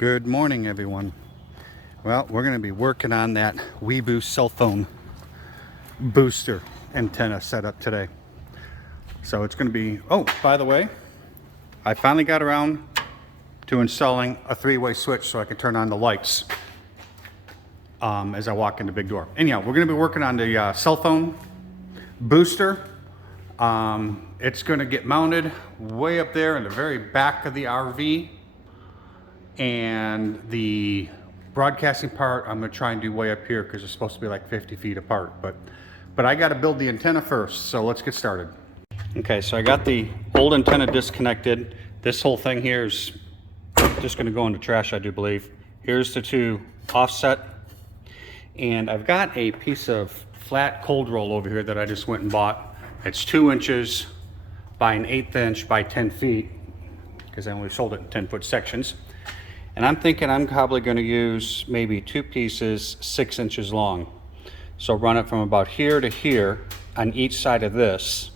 Good morning, everyone. Well, we're going to be working on that weBoost cell phone booster antenna setup today. So it's going to be, oh, by the way, I finally got around to installing a three-way switch so I can turn on the lights as I walk in the big door. Anyhow, we're going to be working on the cell phone booster. It's going to get mounted way up there in the very back of the RV. And the broadcasting part, I'm going to try and do way up here because it's supposed to be like 50 feet apart. But I got to build the antenna first, so let's get started. Okay, so I got the old antenna disconnected. This whole thing here is just going to go in the trash, I do believe. Here's the two offset. And I've got a piece of flat cold roll over here that I just went and bought. It's 2 inches by an 1/8 inch by 10 feet because I only sold it in 10-foot sections. And I'm thinking I'm probably going to use maybe 2 pieces 6 inches long. So run it from about here to here on each side of this.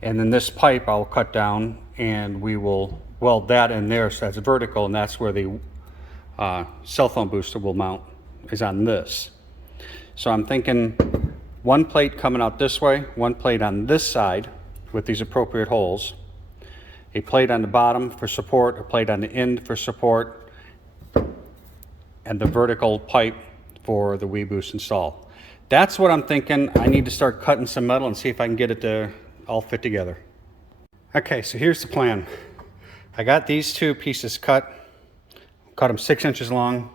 And then this pipe I'll cut down and we will weld that in there so that's vertical, and that's where the cell phone booster will mount, is on this. So I'm thinking 1 plate coming out this way, 1 plate on this side with these appropriate holes, a plate on the bottom for support, a plate on the end for support, and the vertical pipe for the weBoost install. That's what I'm thinking. I need to start cutting some metal and see if I can get it to all fit together. Okay, so here's the plan. I got these 2 pieces cut them 6 inches long,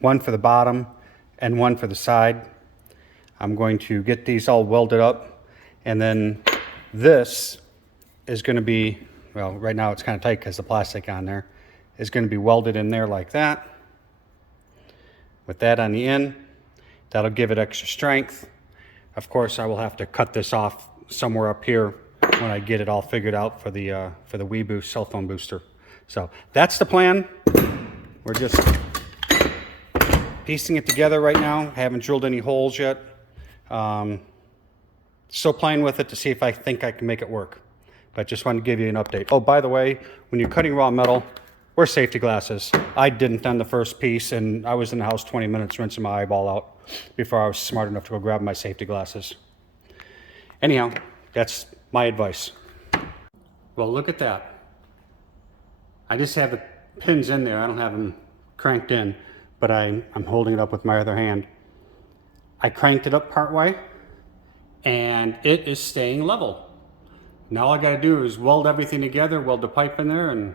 1 for the bottom and 1 for the side. I'm going to get these all welded up, and then this is going to be, well, right now it's kind of tight because the plastic on there is going to be welded in there like that. With that on the end, that'll give it extra strength. Of course, I will have to cut this off somewhere up here when I get it all figured out for the weBoost cell phone booster. So that's the plan. We're just piecing it together right now. Haven't drilled any holes yet. Still playing with it to see if I think I can make it work. But just wanted to give you an update. Oh, by the way, when you're cutting raw metal, wear safety glasses. I didn't on the first piece, and I was in the house 20 minutes rinsing my eyeball out before I was smart enough to go grab my safety glasses. Anyhow, that's my advice. Well, look at that. I just have the pins in there. I don't have them cranked in, but I'm holding it up with my other hand. I cranked it up part way, and it is staying level. Now all I got to do is weld everything together, weld the pipe in there, and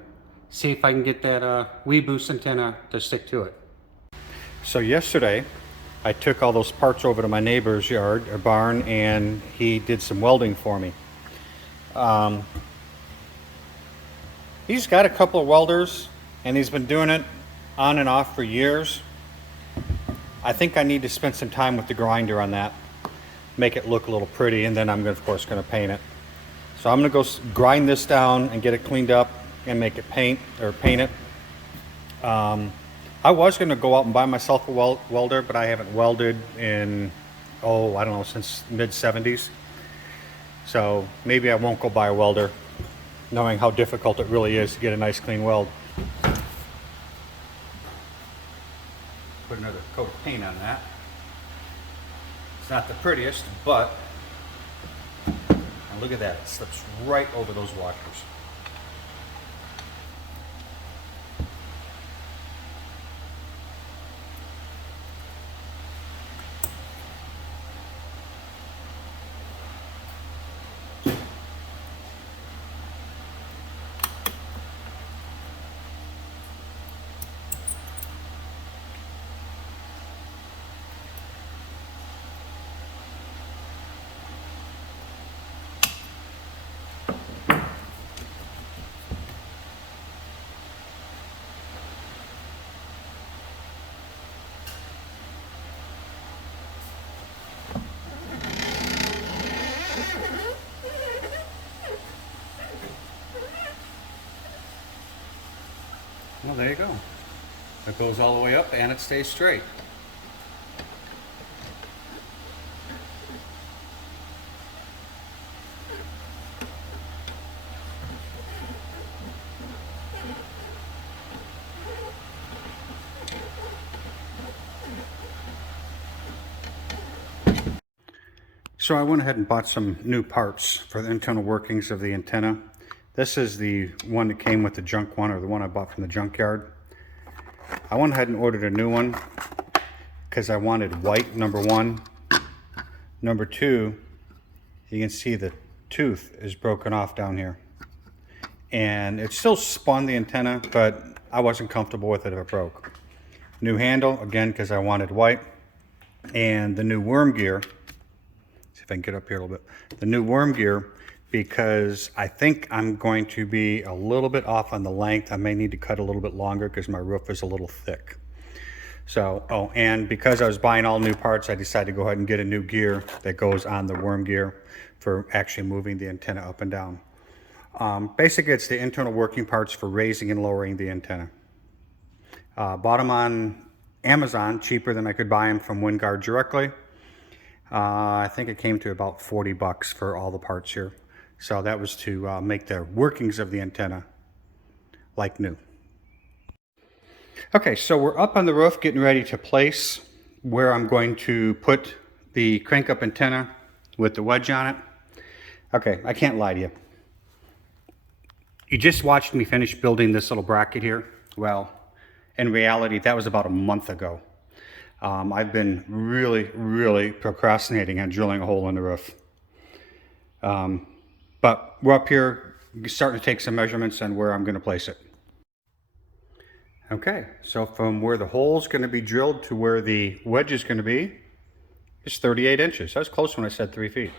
see if I can get that weBoost antenna to stick to it. So yesterday, I took all those parts over to my neighbor's yard or barn, and he did some welding for me. He's got a couple of welders, and he's been doing it on and off for years. I think I need to spend some time with the grinder on that, make it look a little pretty, and then I'm of course going to paint it. So I'm going to go grind this down and get it cleaned up and make it paint it. I was going to go out and buy myself a welder, but I haven't welded in, I don't know, since mid-70s. So maybe I won't go buy a welder, knowing how difficult it really is to get a nice clean weld. Put another coat of paint on that. It's not the prettiest, but look at that, it slips right over those washers. Well, there you go. It goes all the way up and it stays straight. So I went ahead and bought some new parts for the internal workings of the antenna. This is the one that came with the junk one, or the one I bought from the junkyard. I went ahead and ordered a new one because I wanted white, number one. Number two, you can see the tooth is broken off down here. And it still spun the antenna, but I wasn't comfortable with it if it broke. New handle, again, because I wanted white. And the new worm gear. See if I can get up here a little bit. The new worm gear, because I think I'm going to be a little bit off on the length. I may need to cut a little bit longer because my roof is a little thick. So, oh, and because I was buying all new parts, I decided to go ahead and get a new gear that goes on the worm gear for actually moving the antenna up and down. Basically, it's the internal working parts for raising and lowering the antenna. Bought them on Amazon, cheaper than I could buy them from WinGuard directly. I think it came to about 40 bucks for all the parts here. So that was to make the workings of the antenna like new. Okay, so we're up on the roof getting ready to place where I'm going to put the crank up antenna with the wedge on it. Okay, I can't lie to you. You just watched me finish building this little bracket here. Well, in reality, that was about a month ago. I've been really procrastinating on drilling a hole in the roof. But we're up here starting to take some measurements on where I'm going to place it. Okay, so from where the hole's going to be drilled to where the wedge is going to be is 38 inches. I was close when I said 3 feet.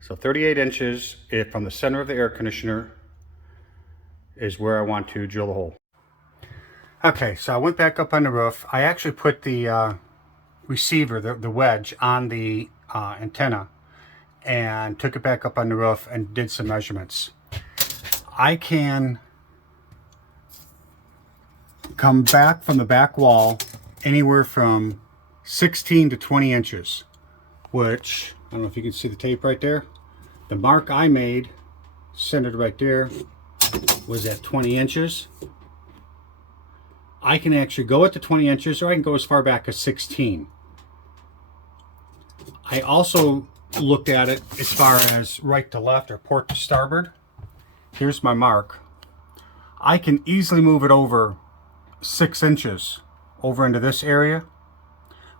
So 38 inches from the center of the air conditioner is where I want to drill the hole. Okay, so I went back up on the roof. I actually put the receiver, the wedge, on the antenna and took it back up on the roof and did some measurements. I can come back from the back wall anywhere from 16 to 20 inches, which, I don't know if you can see the tape right there. The mark I made, centered right there, was at 20 inches. I can actually go at the 20 inches, or I can go as far back as 16. I also looked at it as far as right to left or port to starboard. Here's my mark. I can easily move it over 6 inches over into this area,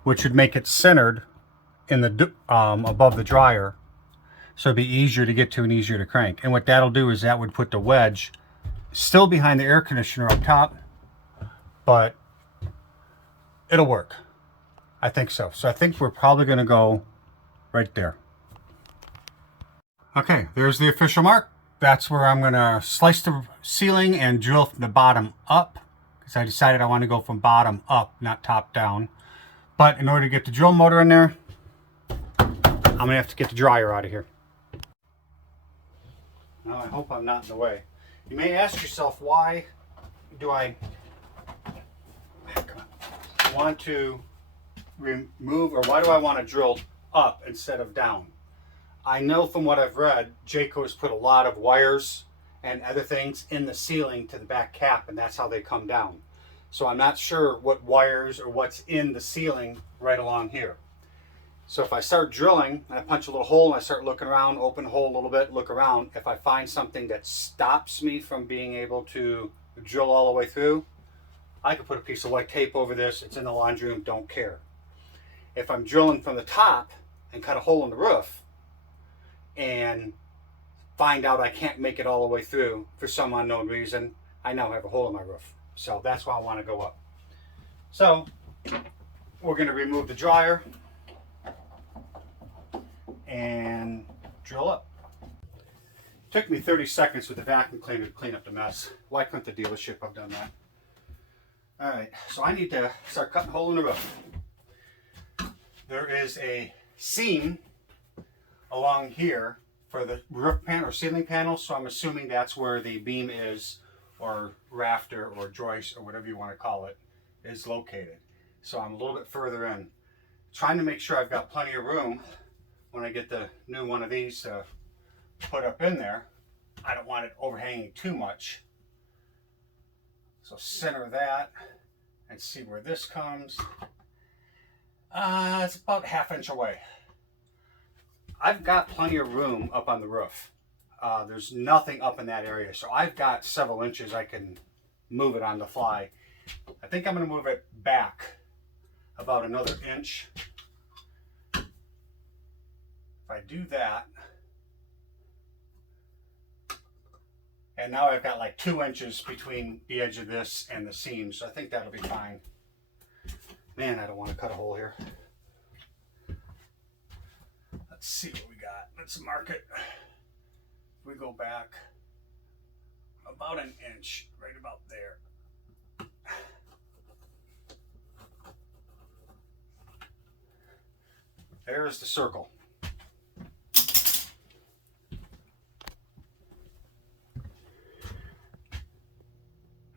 which would make it centered in the above the dryer, so it'd be easier to get to and easier to crank. And what that'll do is that would put the wedge still behind the air conditioner up top, but it'll work. I think so. So I think we're probably going to go right there. Okay, there's the official mark. That's where I'm going to slice the ceiling and drill from the bottom up, because I decided I want to go from bottom up, not top down. But in order to get the drill motor in there, I'm going to have to get the dryer out of here. Now, I hope I'm not in the way. You may ask yourself, why do I want to remove, or why do I want to drill up instead of down? I know from what I've read, Jayco's put a lot of wires and other things in the ceiling to the back cap, and that's how they come down. So I'm not sure what wires or what's in the ceiling right along here. So if I start drilling and I punch a little hole and I start looking around, open hole a little bit, look around, if I find something that stops me from being able to drill all the way through, I could put a piece of white tape over this. It's in the laundry room, don't care. If I'm drilling from the top and cut a hole in the roof and find out I can't make it all the way through for some unknown reason, I now have a hole in my roof. So that's why I want to go up. So we're going to remove the dryer and drill up. It took me 30 seconds with the vacuum cleaner to clean up the mess. Why couldn't the dealership have done that? All right, so I need to start cutting a hole in the roof. There is a seam along here for the roof panel or ceiling panel, so I'm assuming that's where the beam is, or rafter or joist or whatever you want to call it is located. So I'm a little bit further in, trying to make sure I've got plenty of room when I get the new one of these to put up in there. I don't want it overhanging too much. So center that and see where this comes. It's about ½ inch away. I've got plenty of room up on the roof. There's nothing up in that area, so I've got several inches I can move it on the fly. I think I'm going to move it back about another inch. If I do that, and now I've got like 2 inches between the edge of this and the seam, so I think that'll be fine. Man, I don't want to cut a hole here. Let's see what we got. Let's mark it. We go back about an inch, right about there. There's the circle.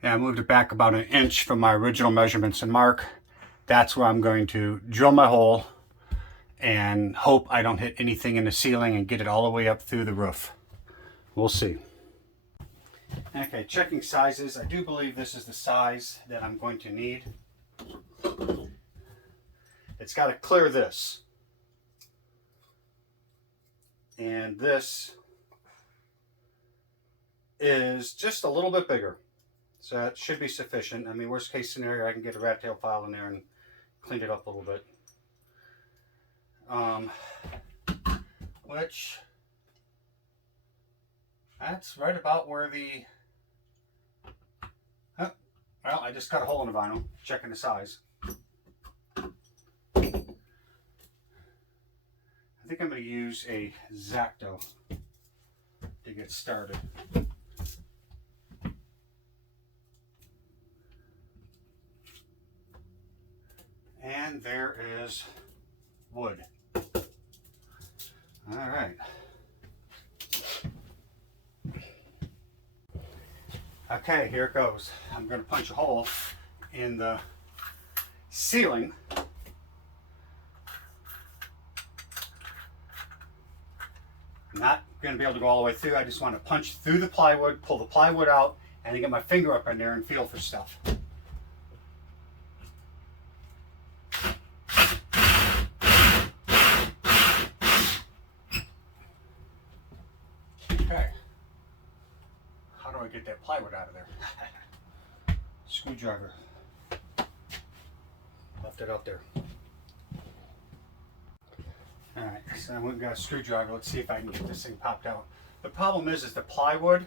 Yeah, I moved it back about an inch from my original measurements and mark. That's where I'm going to drill my hole and hope I don't hit anything in the ceiling and get it all the way up through the roof. We'll see. Okay, checking sizes. I do believe this is the size that I'm going to need. It's got to clear this. And this is just a little bit bigger. So that should be sufficient. I mean, worst case scenario, I can get a rat tail file in there and clean it up a little bit. Which, that's right about where the, well, I just cut a hole in the vinyl, checking the size. I think I'm going to use a X-Acto to get started. And there is wood. All right. Okay, here it goes. I'm going to punch a hole in the ceiling. I'm not going to be able to go all the way through. I just want to punch through the plywood, pull the plywood out, and then get my finger up in there and feel for stuff. Okay. How do I get that plywood out of there? Screwdriver. Left it out there. Alright, so I went and got a screwdriver. Let's see if I can get this thing popped out. The problem is the plywood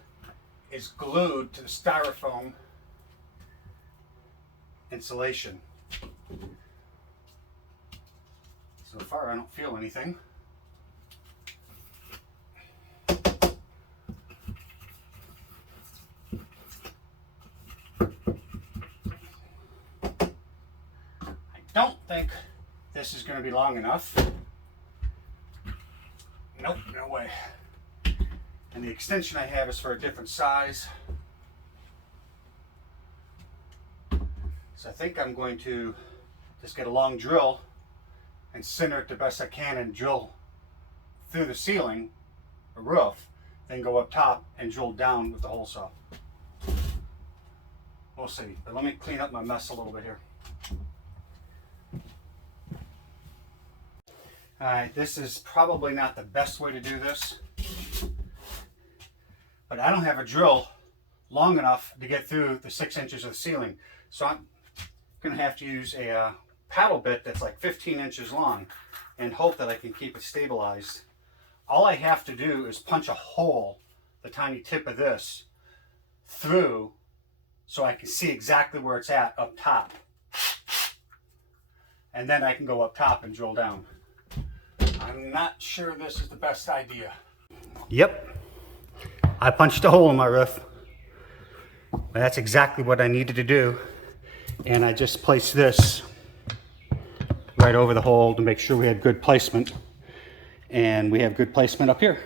is glued to the styrofoam insulation. So far I don't feel anything. I don't think this is going to be long enough. Nope, no way. And the extension I have is for a different size. So I think I'm going to just get a long drill and center it the best I can and drill through the ceiling or roof, then go up top and drill down with the hole saw. We'll see. But let me clean up my mess a little bit here. Alright, this is probably not the best way to do this, but I don't have a drill long enough to get through the 6 inches of the ceiling. So I'm going to have to use a paddle bit that's like 15 inches long and hope that I can keep it stabilized. All I have to do is punch a hole, the tiny tip of this, through so I can see exactly where it's at up top. And then I can go up top and drill down. I'm not sure this is the best idea. Yep, I punched a hole in my roof. That's exactly what I needed to do. And I just placed this right over the hole to make sure we had good placement. And we have good placement up here.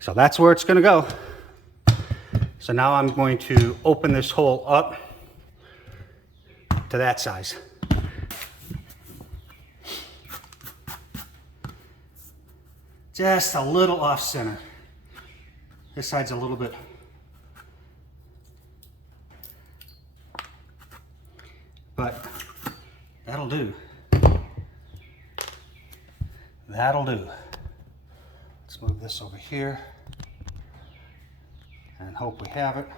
So that's where it's going to go. So now I'm going to open this hole up to that size. Just a little off center. This side's a little bit. But that'll do. That'll do. Let's move this over here and hope we have it.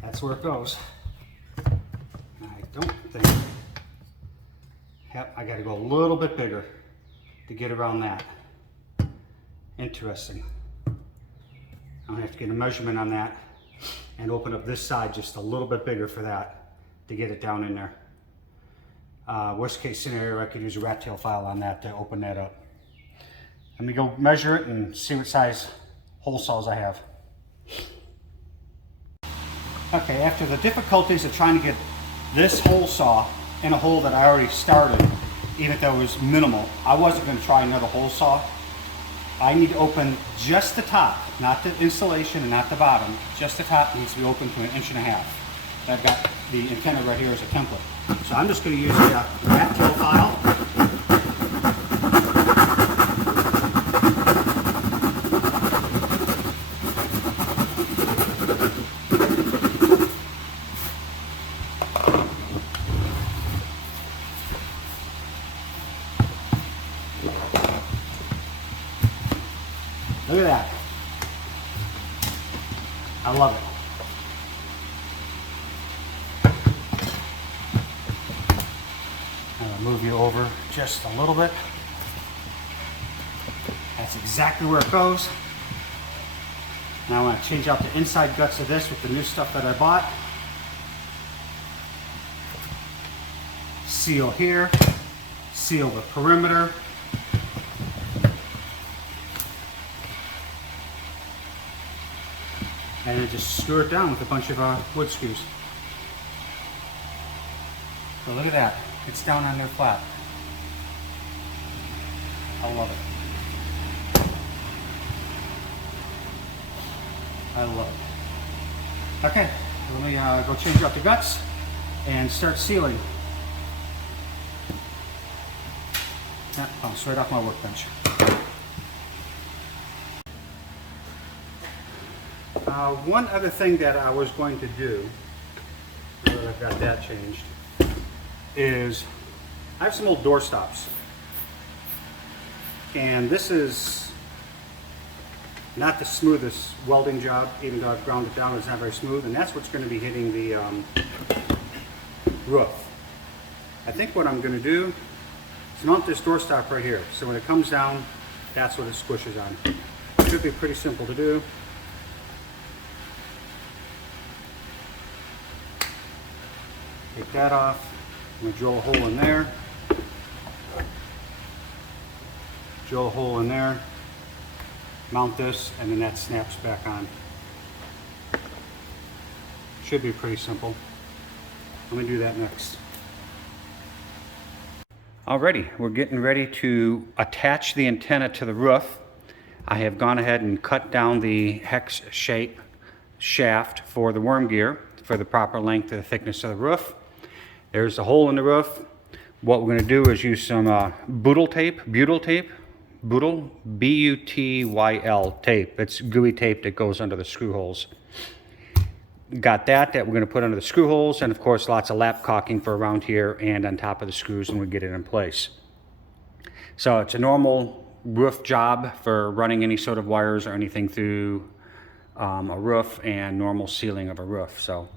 That's where it goes. I don't think, yep, I gotta go a little bit bigger to get around that. Interesting. I'm gonna have to get a measurement on that and open up this side just a little bit bigger for that to get it down in there. Worst case scenario, I could use a rat tail file on that to open that up. Let me go measure it and see what size hole saws I have. Okay, after the difficulties of trying to get this hole saw in a hole that I already started, even though it was minimal, I wasn't going to try another hole saw. I need to open just the top, not the insulation and not the bottom. Just the top needs to be open to 1.5 inches. I've got the antenna right here as a template. So I'm just going to use the rat tail file. Look at that. I love it. I'm going to move you over just a little bit. That's exactly where it goes. Now I want to change out the inside guts of this with the new stuff that I bought. Seal here. Seal the perimeter. And then just screw it down with a bunch of wood screws. So look at that. It's down on there flat. I love it. I love it. Okay, let me go change out the guts and start sealing. Yeah, bounce right off my workbench. One other thing that I was going to do, now that I've got that changed, is I have some old door stops. And this is not the smoothest welding job, even though I've ground it down, it's not very smooth, and that's what's going to be hitting the roof. I think what I'm going to do is mount this door stop right here, so when it comes down, that's what it squishes on. It should be pretty simple to do. Take that off. I'm going to drill a hole in there. Drill a hole in there. Mount this, and then that snaps back on. Should be pretty simple. Let me do that next. Alrighty, we're getting ready to attach the antenna to the roof. I have gone ahead and cut down the hex shape shaft for the worm gear for the proper length and thickness of the roof. There's a hole in the roof. What we're going to do is use some butyl tape, B-U-T-Y-L tape. It's gooey tape that goes under the screw holes. Got that we're going to put under the screw holes, and of course lots of lap caulking for around here and on top of the screws, and we get it in place. So it's a normal roof job for running any sort of wires or anything through a roof, and normal sealing of a roof. So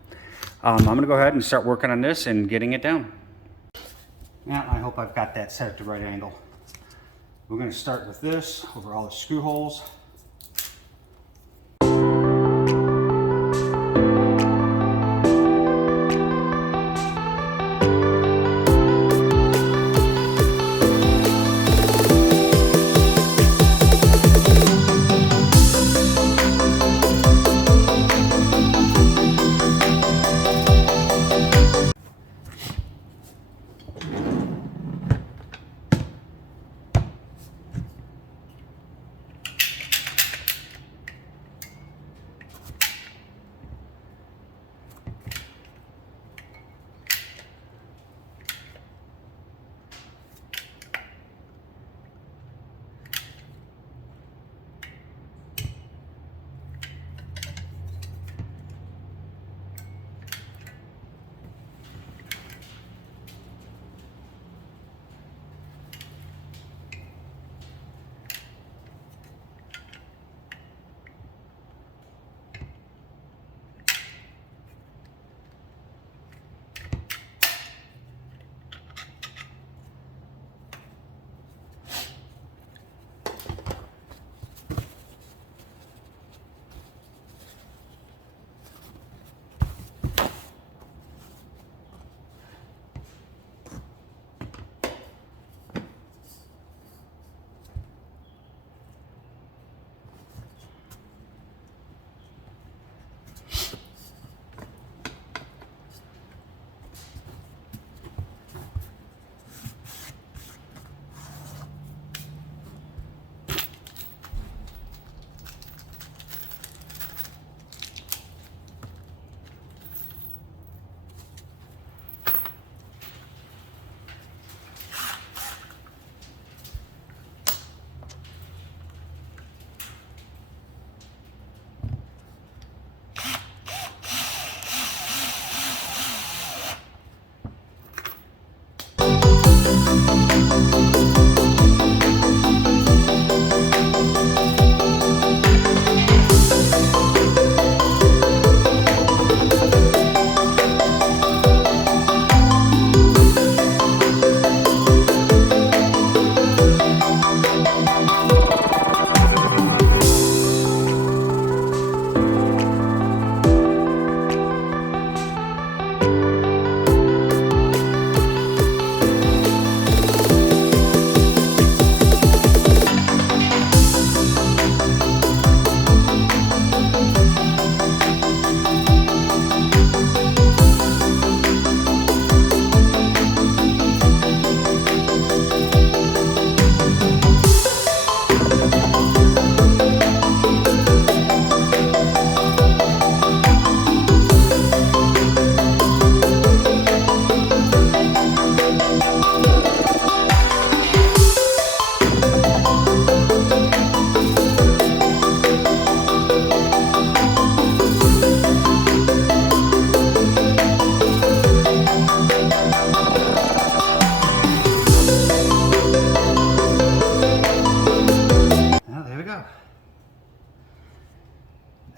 I'm going to go ahead and start working on this and getting it down. Now I hope I've got that set at the right angle. We're going to start with this over all the screw holes.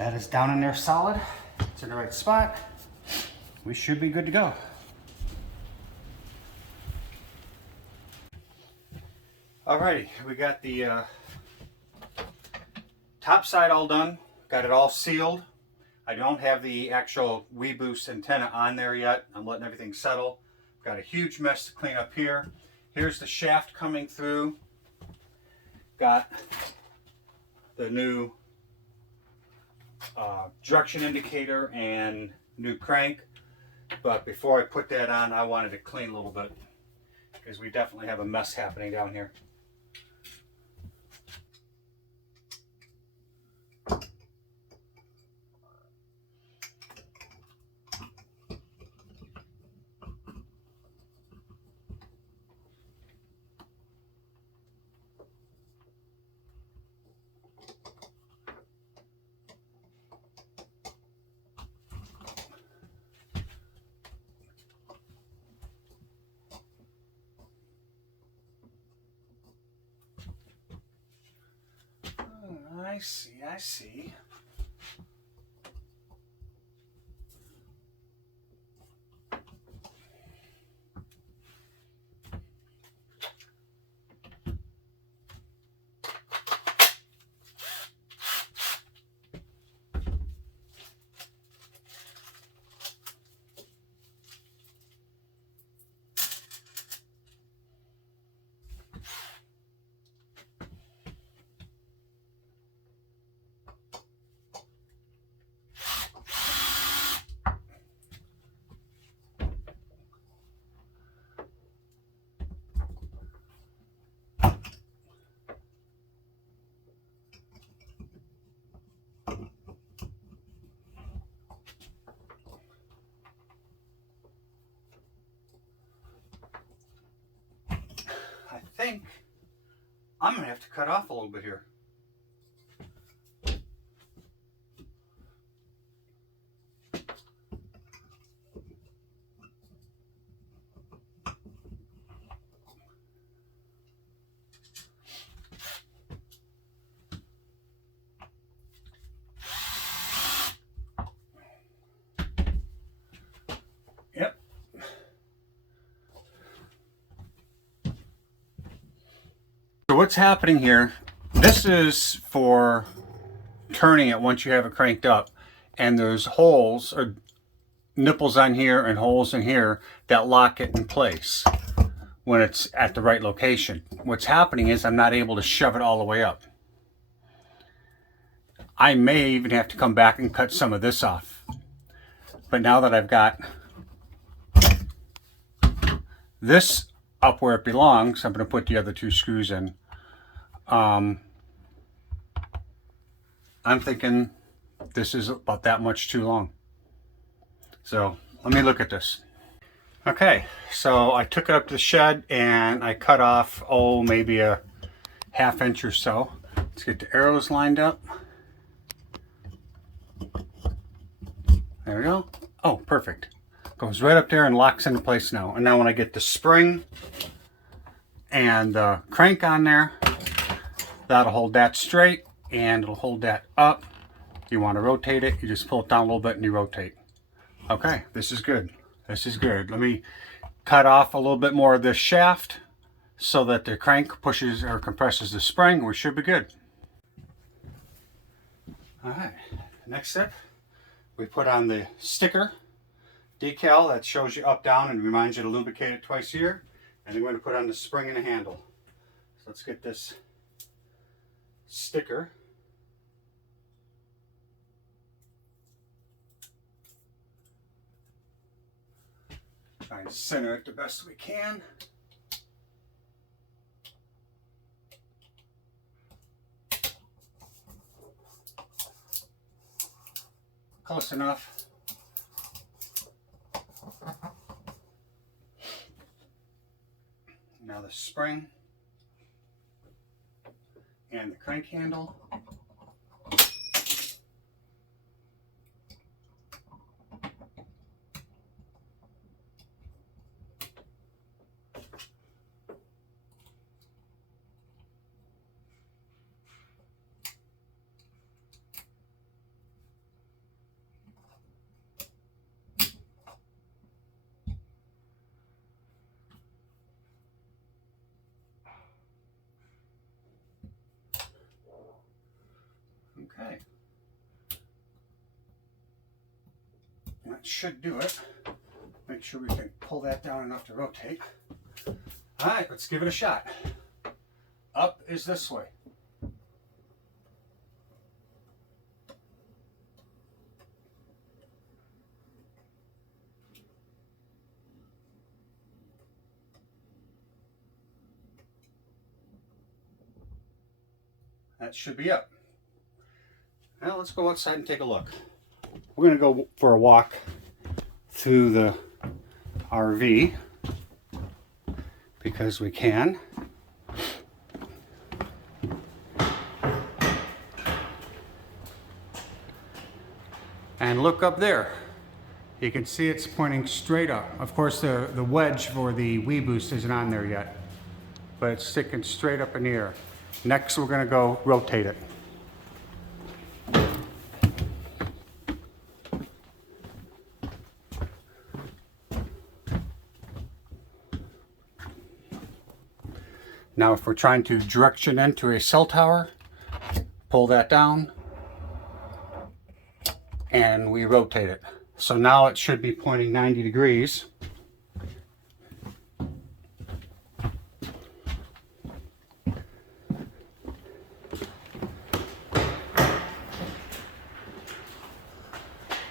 That is down in there solid. It's in the right spot. We should be good to go. Alrighty, we got the top side all done. Got it all sealed. I don't have the actual weBoost antenna on there yet. I'm letting everything settle. Got a huge mess to clean up here. Here's the shaft coming through. Got the new direction indicator and new crank. But before I put that on, I wanted to clean a little bit because we definitely have a mess happening down here. I see. I think I'm gonna have to cut off a little bit here. Yep. So what's happening here, this is for turning it once you have it cranked up, and there's holes or nipples on here and holes in here that lock it in place when it's at the right location. What's happening is I'm not able to shove it all the way up. I may even have to come back and cut some of this off. But now that I've got this up where it belongs, I'm going to put the other two screws in. I'm thinking this is about that much too long. So let me look at this. Okay, so I took it up to the shed and I cut off, maybe a ½ inch or so. Let's get the arrows lined up. There we go. Oh, perfect. Goes right up there and locks into place now. And now when I get the spring and the crank on there, that'll hold that straight and it'll hold that up. If you want to rotate it, you just pull it down a little bit and you rotate. Okay, this is good. This is good. Let me cut off a little bit more of this shaft so that the crank pushes or compresses the spring. We should be good. All right, next step, we put on the sticker decal that shows you up, down, and reminds you to lubricate it twice a year. And then we're going to put on the spring and the handle. So let's get this sticker. Try and center it the best we can. Close enough. Now the spring and the crank handle. Okay. That should do it. Make sure we can pull that down enough to rotate. All right, let's give it a shot. Up is this way. That should be up. Now let's go outside and take a look. We're going to go for a walk through the RV because we can. And look up there. You can see it's pointing straight up. Of course, the wedge for the weBoost isn't on there yet, but it's sticking straight up in the air. Next, we're going to go rotate it. Now, if we're trying to direction into a cell tower, pull that down and we rotate it. So now it should be pointing 90 degrees.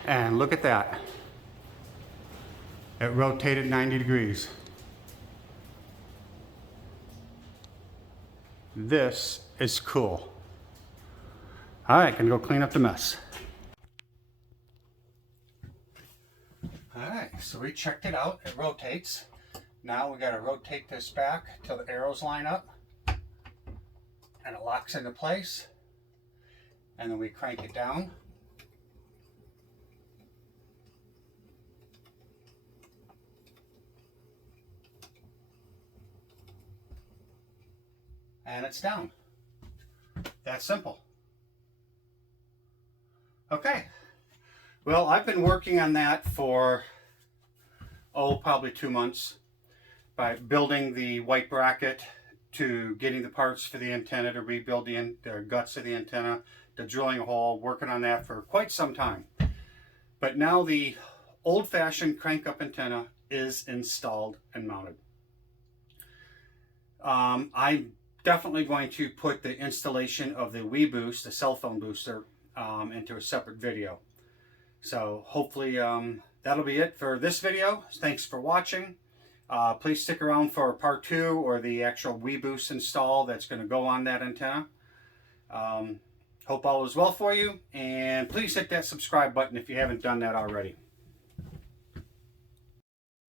And look at that. It rotated 90 degrees. This is cool. All right, can go clean up the mess. All right, so we checked it out. It rotates. Now we got to rotate this back till the arrows line up, and it locks into place. And then we crank it down. And it's down. That's simple. Okay. Well, I've been working on that for, probably 2 months, by building the white bracket, to getting the parts for the antenna, to rebuild the guts of the antenna, to drilling a hole, working on that for quite some time. But now the old-fashioned crank-up antenna is installed and mounted. I'm definitely going to put the installation of the weBoost, the cell phone booster, into a separate video. So hopefully that'll be it for this video. Thanks for watching. Please stick around for part 2, or the actual weBoost install that's going to go on that antenna. Hope all is well for you, and please hit that subscribe button if you haven't done that already.